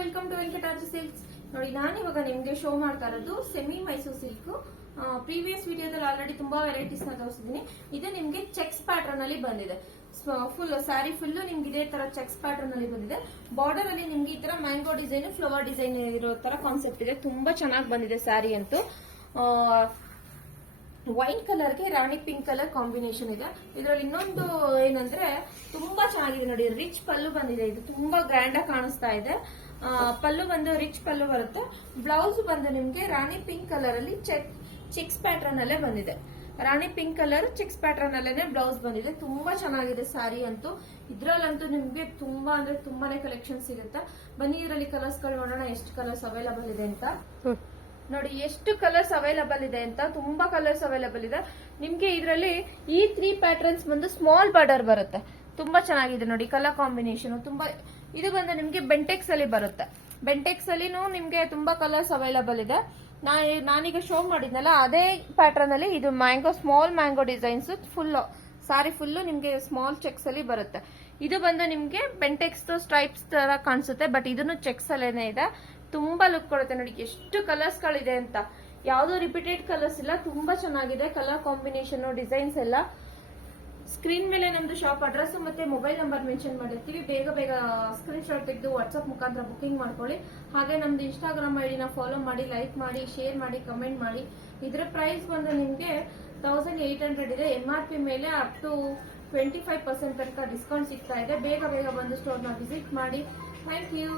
Welcome to Venkatadri silks. ನೋಡಿ, ನಾನು ಇವಾಗ ನಿಮ್ಗೆ ಶೋ ಮಾಡ್ತಾ ಇರೋದು ಸೆಮಿ ಮೈಸೂರು ಸಿಲ್ಕ್. ಪ್ರೀವಿಯಸ್ ವಿಡಿಯೋದಲ್ಲಿ ಆಲ್ರೆಡಿ ತುಂಬಾ ವೆರೈಟೀಸ್ ನ ತೋರಿಸಿದೀನಿ. ಇದು ನಿಮ್ಗೆ ಚೆಕ್ಸ್ ಪ್ಯಾಟರ್ನ್ ಅಲ್ಲಿ ಬಂದಿದೆ. ಫುಲ್ ಸ್ಯಾರಿ ಫುಲ್ ನಿಮ್ಗೆ ಇದೇ ತರ ಚೆಕ್ಸ್ ಪ್ಯಾಟರ್ನ್ ಅಲ್ಲಿ ಬಂದಿದೆ. ಬಾರ್ಡರ್ ಅಲ್ಲಿ ನಿಮ್ಗೆ ಈ ತರ ಮ್ಯಾಂಗೋ ಡಿಸೈನ್, ಫ್ಲವರ್ ಡಿಸೈನ್ ಇರೋ ತರ ಕಾನ್ಸೆಪ್ಟ್ ಇದೆ. ತುಂಬಾ ಚೆನ್ನಾಗಿ ಬಂದಿದೆ ಸ್ಯಾರಿ ಅಂತೂ. ವೈಟ್ ಕಲರ್ ಗೆ ರಾಣಿ ಪಿಂಕ್ ಕಲರ್ ಕಾಂಬಿನೇಷನ್ ಇದೆ. ಇದರಲ್ಲಿ ಇನ್ನೊಂದು ಏನಂದ್ರೆ ತುಂಬಾ ಚೆನ್ನಾಗಿದೆ ನೋಡಿ, ರಿಚ್ ಪಲ್ಲು ಬಂದಿದೆ. ಇದು ತುಂಬಾ ಗ್ರ್ಯಾಂಡ್ ಆಗಿ ಕಾಣಿಸ್ತಾ ಇದೆ. ಪಲ್ಲು ಬಂದು ರಿಚ್ ಪಲ್ಲು ಬರುತ್ತೆ. ಬ್ಲೌಸ್ ಬಂದು ನಿಮ್ಗೆ ರಾಣಿ ಪಿಂಕ್ ಕಲರ್ ಅಲ್ಲಿ ಚಿಕ್ಸ್ ಪ್ಯಾಟರ್ನ್ ಅಲ್ಲೇ ಬಂದಿದೆ. ರಾಣಿ ಪಿಂಕ್ ಕಲರ್ ಚಿಕ್ಸ್ ಪ್ಯಾಟರ್ನ್ ಅಲ್ಲೇನೆ ಬ್ಲೌಸ್ ಬಂದಿದೆ. ತುಂಬಾ ಚೆನ್ನಾಗಿದೆ ಸ್ಯಾರಿ ಅಂತೂ. ಇದ್ರಲ್ಲಂತೂ ನಿಮ್ಗೆ ತುಂಬಾ ಅಂದ್ರೆ ತುಂಬಾನೇ ಕಲೆಕ್ಷನ್ ಸಿಗುತ್ತೆ. ಬನ್ನಿ ಇದರಲ್ಲಿ ಕಲರ್ಸ್ ಗಳು ನೋಡೋಣ, ಎಷ್ಟು ಕಲರ್ಸ್ ಅವೈಲಬಲ್ ಇದೆ ಅಂತ. ನೋಡಿ ಎಷ್ಟು ಕಲರ್ಸ್ ಅವೈಲಬಲ್ ಇದೆ ಅಂತ. ತುಂಬಾ ಕಲರ್ಸ್ ಅವೈಲಬಲ್ ಇದೆ ನಿಮ್ಗೆ. ಇದರಲ್ಲಿ ಈ 3 ಪ್ಯಾಟರ್ನ್ಸ್ ಬಂದು ಸ್ಮಾಲ್ ಬಾರ್ಡರ್ ಬರುತ್ತೆ. ತುಂಬಾ ಚೆನ್ನಾಗಿದೆ ನೋಡಿ ಕಲರ್ ಕಾಂಬಿನೇಷನ್. ತುಂಬಾ ಇದು ಬಂದು ನಿಮ್ಗೆ ಬೆಂಟೆಕ್ಸ್ ಅಲ್ಲಿ ಬರುತ್ತೆ. ಬೆಂಟೆಕ್ಸ್ ಅಲ್ಲಿ ನಿಮ್ಗೆ ತುಂಬಾ ಕಲರ್ಸ್ ಅವೈಲಬಲ್ ಇದೆ. ನಾನೀಗ ಶೋ ಮಾಡಿದ್ನಲ್ಲ ಅದೇ ಪ್ಯಾಟರ್ನ್ ಅಲ್ಲಿ ಇದು ಸ್ಮಾಲ್ ಮ್ಯಾಂಗೋ ಡಿಸೈನ್ಸ್ ಫುಲ್ ಸಾರಿ ಫುಲ್ ನಿಮ್ಗೆ ಸ್ಮಾಲ್ ಚೆಕ್ಸ್ ಅಲ್ಲಿ ಬರುತ್ತೆ. ಇದು ಬಂದು ನಿಮ್ಗೆ ಬೆಂಟೆಕ್ಸ್ ಸ್ಟ್ರೈಪ್ಸ್ ತರ ಕಾಣಿಸುತ್ತೆ, ಬಟ್ ಇದನ್ನು ಚೆಕ್ಸ್ ಅಲ್ಲೇನೆ ಇದೆ. ತುಂಬಾ ಲುಕ್ ಕೊಡುತ್ತೆ ನೋಡಿ, ಎಷ್ಟು ಕಲರ್ಸ್ ಗಳಿದೆ ಅಂತ. ಯಾವ್ದು ರಿಪೀಟೆಡ್ ಕಲರ್ಸ್ ಇಲ್ಲ. ತುಂಬಾ ಚೆನ್ನಾಗಿದೆ ಕಲರ್ ಕಾಂಬಿನೇಷನ್, ಡಿಸೈನ್ಸ್ ಎಲ್ಲ. ಸ್ಕ್ರೀನ್ ಮೇಲೆ ನಮ್ದು ಶಾಪ್ ಅಡ್ರೆಸ್ ಮತ್ತೆ ಮೊಬೈಲ್ ನಂಬರ್ ಮೆನ್ಷನ್ ಮಾಡಿರ್ತೀವಿ. ಬೇಗ ಬೇಗ ಸ್ಕ್ರೀನ್ ಶಾಟ್ ತೆಗೆದು ವಾಟ್ಸ್ಆಪ್ ಮುಖಾಂತರ ಬುಕಿಂಗ್ ಮಾಡ್ಕೊಳ್ಳಿ. ಹಾಗೆ ನಮ್ದು ಇನ್ಸ್ಟಾಗ್ರಾಮ್ ಐಡಿನ ಫಾಲೋ ಮಾಡಿ, ಲೈಕ್ ಮಾಡಿ, ಶೇರ್ ಮಾಡಿ, ಕಮೆಂಟ್ ಮಾಡಿ. ಇದರ ಪ್ರೈಸ್ ಬಂದು ನಿಮ್ಗೆ 1800 ಇದೆ. MRP ಮೇಲೆ ಅಪ್ ಟು 25% ತನಕ ಡಿಸ್ಕೌಂಟ್ ಸಿಗ್ತಾ ಇದೆ. ಬೇಗ ಬೇಗ ಬಂದು ಸ್ಟೋರ್ನ ವಿಸಿಟ್ ಮಾಡಿ. Thank you.